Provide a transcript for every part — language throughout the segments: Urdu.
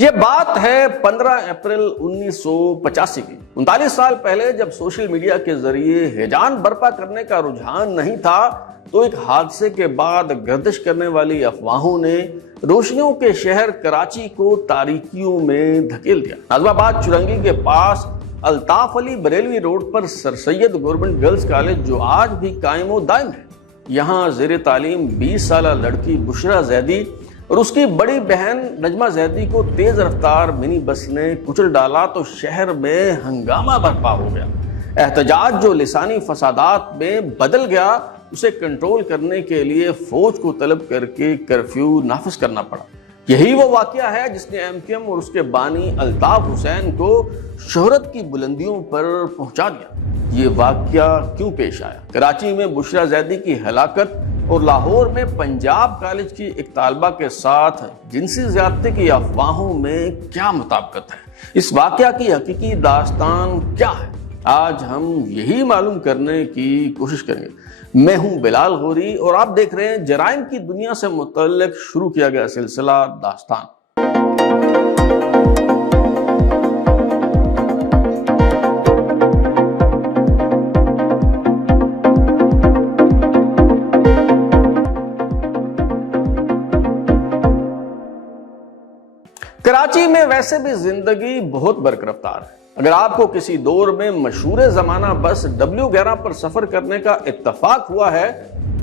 یہ بات ہے 15 اپریل 1985 کی۔ 39 سال پہلے جب سوشل میڈیا کے ذریعے ہیجان برپا کرنے کا رجحان نہیں تھا تو ایک حادثے کے بعد گردش کرنے والی افواہوں نے روشنیوں کے شہر کراچی کو تاریکیوں میں دھکیل دیا۔ ناظم آباد چرنگی کے پاس الطاف علی بریلوی روڈ پر سر سید گورنمنٹ گرلز کالج جو آج بھی قائم و دائم ہے، یہاں زیر تعلیم 20 سالہ لڑکی بشرا زیدی اور اس کی بڑی بہن نجمہ زیدی کو تیز رفتار منی بس نے کچل ڈالا تو شہر میں ہنگامہ برپا ہو گیا۔ احتجاج جو لسانی فسادات میں بدل گیا، اسے کنٹرول کرنے کے لیے فوج کو طلب کر کے کرفیو نافذ کرنا پڑا۔ یہی وہ واقعہ ہے جس نے MKM اور اس کے بانی الطاف حسین کو شہرت کی بلندیوں پر پہنچا دیا۔ یہ واقعہ کیوں پیش آیا؟ کراچی میں بشرا زیدی کی ہلاکت اور لاہور میں پنجاب کالج کی ایک طالبہ کے ساتھ جنسی زیادتی کی افواہوں میں کیا مطابقت ہے؟ اس واقعہ کی حقیقی داستان کیا ہے؟ آج ہم یہی معلوم کرنے کی کوشش کریں گے۔ میں ہوں بلال غوری اور آپ دیکھ رہے ہیں جرائم کی دنیا سے متعلق شروع کیا گیا سلسلہ داستان۔ کراچی میں ویسے بھی زندگی بہت برق رفتار ہے۔ اگر آپ کو کسی دور میں مشہور زمانہ بس W11 پر سفر کرنے کا اتفاق ہوا ہے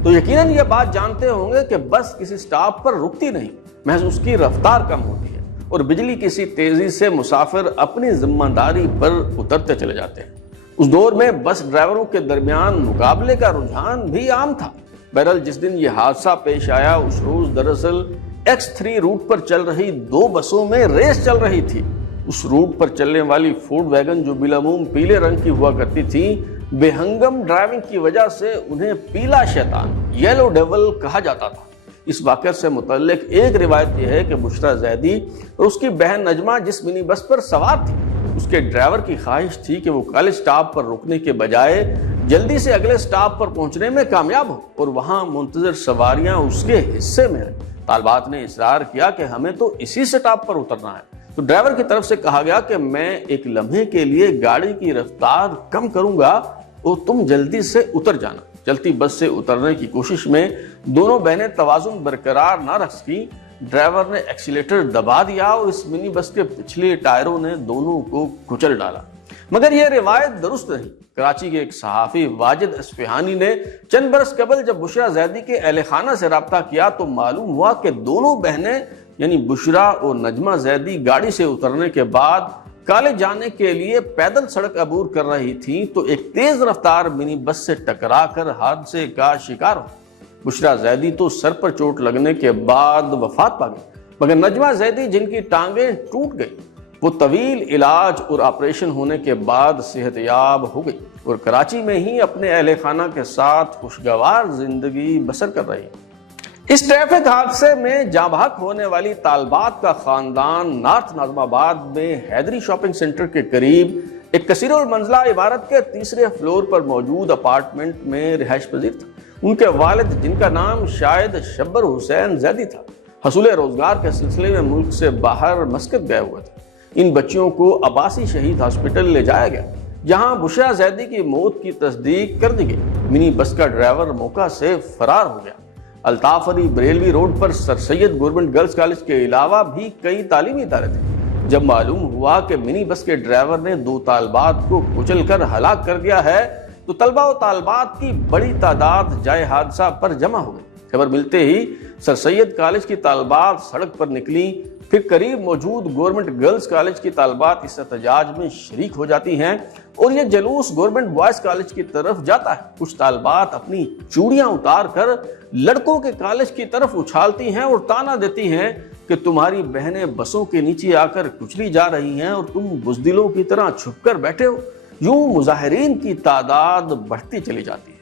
تو یقیناً یہ بات جانتے ہوں گے کہ بس کسی سٹاپ پر رکتی نہیں، محض اس کی رفتار کم ہوتی ہے اور بجلی کسی تیزی سے مسافر اپنی ذمہ داری پر اترتے چلے جاتے ہیں۔ اس دور میں بس ڈرائیوروں کے درمیان مقابلے کا رجحان بھی عام تھا۔ بہرحال جس دن یہ حادثہ پیش آیا اس روز دراصل X3 روٹ پر چل رہی 2 بسوں میں ریس چل رہی تھی۔ اس روٹ پر چلنے والی فورڈ ویگن جو بالعموم پیلے رنگ کی ہوا کرتی تھی، بے ہنگم ڈرائیونگ کی وجہ سے انہیں پیلا شیطان یلو ڈیول کہا جاتا تھا۔ اس واقعے سے متعلق ایک روایت یہ ہے کہ بشرا زیدی اور اس کی بہن نجمہ جس منی بس پر سوار تھی، اس کے ڈرائیور کی خواہش تھی کہ وہ کالج سٹاپ پر رکنے کے بجائے جلدی سے اگلے سٹاپ پر پہنچنے میں کامیاب ہو اور وہاں منتظر سواریاں اس کے حصے میں رہیں۔ طالبات نے اصرار کیا کہ ہمیں تو اسی سٹاپ پر اترنا ہے، تو ڈرائیور کی طرف سے کہا گیا کہ میں ایک لمحے کے لیے گاڑی کی رفتار کم کروں گا اور تم جلدی سے اتر جانا۔ چلتی بس سے اترنے کی کوشش میں دونوں بہنیں توازن برقرار نہ رکھ سکیں۔ ڈرائیور نے ایکسیلیٹر دبا دیا اور اس منی بس کے پچھلے ٹائروں نے دونوں کو کچل ڈالا۔ مگر یہ روایت درست نہیں۔ کراچی کے ایک صحافی واجد اصفہانی نے چند برس قبل جب بشرا زیدی کے اہل خانہ سے رابطہ کیا تو معلوم ہوا کہ دونوں بہنیں یعنی بشرا اور نجمہ زیدی گاڑی سے اترنے کے بعد کالج جانے کے لیے پیدل سڑک عبور کر رہی تھیں تو ایک تیز رفتار منی بس سے ٹکرا کر حادثے کا شکار ہو۔ بشرا زیدی تو سر پر چوٹ لگنے کے بعد وفات پا گئی، مگر نجمہ زیدی جن کی ٹانگیں ٹوٹ گئی وہ طویل علاج اور آپریشن ہونے کے بعد صحت یاب ہو گئی اور کراچی میں ہی اپنے اہل خانہ کے ساتھ خوشگوار زندگی بسر کر رہی ہے۔ اس ٹریفک حادثے میں جاں بحق ہونے والی طالبات کا خاندان نارتھ ناظم آباد میں حیدری شاپنگ سینٹر کے قریب ایک کثیر المنزلہ عمارت کے 3 فلور پر موجود اپارٹمنٹ میں رہائش پذیر تھا۔ ان کے والد جن کا نام شاید شبر حسین زیدی تھا، حصول روزگار کے سلسلے میں ملک سے باہر مسقط گئے ہوئے تھے۔ ان بچیوں کو عباسی شہید ہاسپٹل لے جایا گیا جہاں بشرا زیدی کی موت کی تصدیق کر دی گئی۔ منی بس کا ڈرائیور موقع سے فرار ہو گیا۔ الطاف علی بریلوی روڈ پر سر سید گورنمنٹ گرلز کالج کے علاوہ بھی کئی تعلیمی ادارے تھے۔ جب معلوم ہوا کہ منی بس کے ڈرائیور نے 2 طالبات کو کچل کر ہلاک کر دیا ہے تو طلبہ و طالبات کی بڑی تعداد جائے حادثہ پر جمع ہو گئی۔ خبر ملتے ہی سر سید کالج کی طالبات سڑک پر نکلی، پھر قریب موجود گورنمنٹ گرلز کالج کی طالبات اس احتجاج میں شریک ہو جاتی ہیں اور یہ جلوس گورنمنٹ بوائز کالج کی طرف جاتا ہے۔ کچھ طالبات اپنی چوڑیاں اتار کر لڑکوں کے کالج کی طرف اچھالتی ہیں اور تانا دیتی ہیں کہ تمہاری بہنیں بسوں کے نیچے آ کر کچلی جا رہی ہیں اور تم بزدلوں کی طرح چھپ کر بیٹھے ہو۔ یوں مظاہرین کی تعداد بڑھتی چلی جاتی ہے۔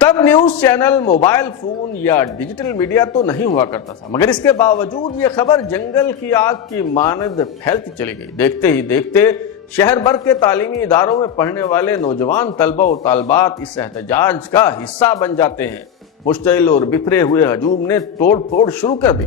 تب نیوز چینل، موبائل فون یا ڈیجیٹل میڈیا تو نہیں ہوا کرتا تھا، مگر اس کے باوجود یہ خبر جنگل کی آگ کی مانند پھیلتی چلی گئی۔ دیکھتے ہی دیکھتے شہر بھر کے تعلیمی اداروں میں پڑھنے والے نوجوان طلبہ و طالبات اس احتجاج کا حصہ بن جاتے ہیں۔ مشتعل اور بکھرے ہوئے ہجوم نے توڑ پھوڑ شروع کر دی۔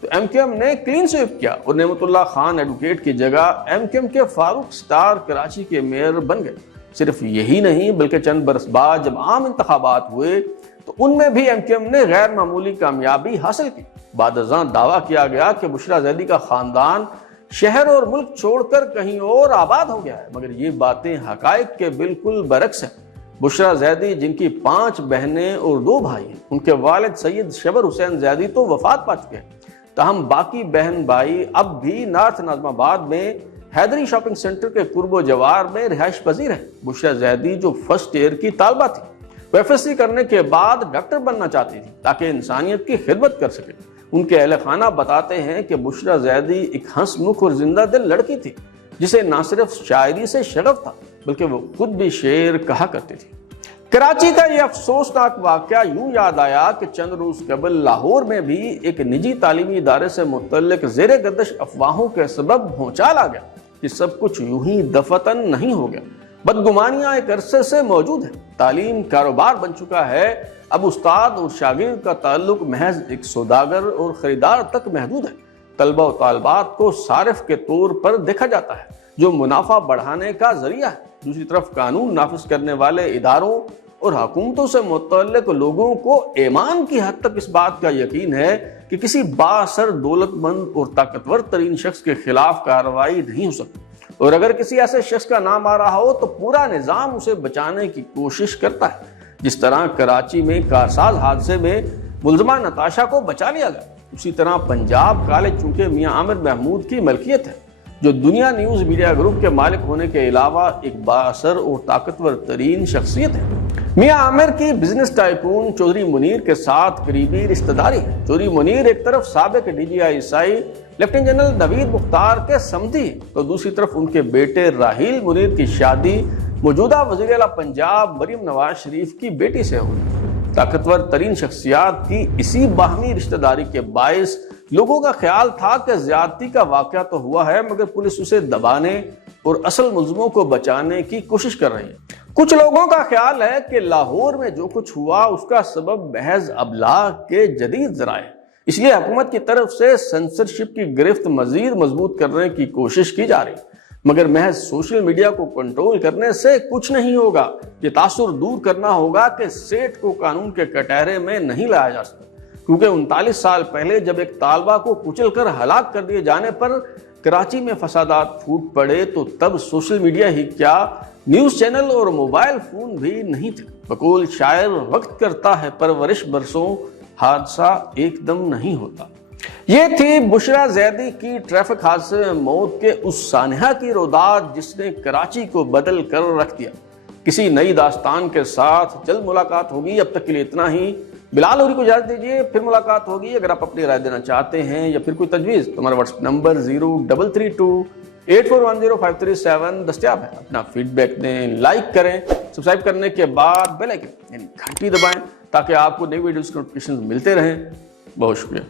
تو ایم کیو ایم نے کلین سویپ کیا اور نعمت اللہ خان ایڈوکیٹ کی جگہ ایم کیو ایم کے فاروق سٹار کراچی کے میئر بن گئے۔ صرف یہی نہیں بلکہ چند برس بعد جب عام انتخابات ہوئے تو ان میں بھی ایم کیو ایم نے غیر معمولی کامیابی حاصل کی۔ بعد ازاں دعویٰ کیا گیا کہ بشریٰ زیدی کا خاندان شہر اور ملک چھوڑ کر کہیں اور آباد ہو گیا ہے، مگر یہ باتیں حقائق کے بالکل برعکس ہیں۔ بشریٰ زیدی جن کی 5 بہنیں اور 2 بھائی ہیں، ان کے والد سید شبر حسین زیدی تو وفات پا چکے ہیں، تاہم باقی بہن بھائی اب بھی نارتھ ناظم آباد میں حیدری شاپنگ سینٹر کے قرب و جوار میں رہائش پذیر ہے۔ بشریٰ زیدی جو فرسٹ ایئر کی طالبہ تھی، وہ ایف ایس سی کرنے کے بعد ڈاکٹر بننا چاہتی تھی تاکہ انسانیت کی خدمت کر سکے۔ ان کے اہل خانہ بتاتے ہیں کہ بشریٰ زیدی ایک ہنس مکھ اور زندہ دل لڑکی تھی جسے نہ صرف شاعری سے شغف تھا بلکہ وہ خود بھی شعر کہا کرتی تھی۔ کراچی کا یہ افسوسناک واقعہ یوں یاد آیا کہ چند روز قبل لاہور میں بھی ایک نجی تعلیمی ادارے سے متعلق زیر گردش افواہوں کے سبب بھونچال آ گیا کہ سب کچھ یوں ہی دفتن نہیں ہو گیا۔ بدگمانیاں ایک عرصے سے موجود ہیں، تعلیم کاروبار بن چکا ہے، اب استاد اور شاگرد کا تعلق محض ایک سوداگر اور خریدار تک محدود ہے۔ طلبہ و طالبات کو صارف کے طور پر دیکھا جاتا ہے جو منافع بڑھانے کا ذریعہ ہے۔ دوسری طرف قانون نافذ کرنے والے اداروں اور حکومتوں سے متعلق لوگوں کو ایمان کی حد تک اس بات کا یقین ہے کہ کسی بااثر دولت مند اور طاقتور ترین شخص کے خلاف کارروائی نہیں ہو سکتی، اور اگر کسی ایسے شخص کا نام آ رہا ہو تو پورا نظام اسے بچانے کی کوشش کرتا ہے۔ جس طرح کراچی میں کارساز حادثے میں ملزمہ نتاشا کو بچا لیا گیا، اسی طرح پنجاب کالج چونکہ میاں عامر محمود کی ملکیت ہے، جو دنیا نیوز میڈیا گروپ کے مالک ہونے کے علاوہ ایک بااثر اور طاقتور ترین شخصیت ہے۔ میاں عامر کی بزنس ٹائکون چودھری منیر کے ساتھ قریبی رشتہ داری ہے۔ چودھری منیر ایک طرف سابق D G I I lieutenant general Naveed Mukhtar کے سمدھی ہیں تو دوسری طرف ان کے بیٹے راحیل منیر کی شادی موجودہ وزیر اعلیٰ پنجاب مریم نواز شریف کی بیٹی سے ہوئی۔ طاقتور ترین شخصیات کی اسی باہمی رشتہ داری کے باعث لوگوں کا خیال تھا کہ زیادتی کا واقعہ تو ہوا ہے مگر پولیس اسے دبانے اور اصل ملزموں کو بچانے کی کوشش کر رہی ہے۔ کچھ لوگوں کا خیال ہے کہ لاہور میں جو کچھ ہوا اس کا سبب محض ابلاغ کے جدید ذرائع، اس لیے حکومت کی طرف سے سنسرشپ کی گرفت مزید مضبوط کرنے کی کوشش کی جا رہی، مگر محض سوشل میڈیا کو کنٹرول کرنے سے کچھ نہیں ہوگا۔ یہ تاثر دور کرنا ہوگا کہ سیٹ کو قانون کے کٹہرے میں نہیں لایا جا سکتا، کیونکہ 39 سال پہلے جب ایک طالبہ کو کچل کر ہلاک کر دیے جانے پر کراچی میں فسادات پھوٹ پڑے تو تب سوشل میڈیا ہی کیا، نیوز چینل اور موبائل فون بھی نہیں تھے۔ بقول شاعر وقت کرتا ہے پرورش برسوں، حادثہ ایک دم نہیں ہوتا۔ یہ تھی بشریٰ زیدی کی ٹریفک حادثے میں موت کے اس سانحہ کی روداد جس نے کراچی کو بدل کر رکھ دیا۔ کسی نئی داستان کے ساتھ جلد ملاقات ہوگی، اب تک کے لیے اتنا ہی۔ بلال ہوری کو اجازت دیجیے، پھر ملاقات ہوگی۔ اگر آپ اپنی رائے دینا چاہتے ہیں یا پھر کوئی تجویز تو ہمارا واٹس ایپ نمبر 0332841053 دستیاب ہے۔ اپنا فیڈ بیک دیں، لائک کریں، سبسکرائب کرنے کے بعد بیل آئکن یعنی گھنٹی دبائیں تاکہ آپ کو نئی ویڈیوز کے نوٹیفیکیشن ملتے رہیں۔ بہت شکریہ۔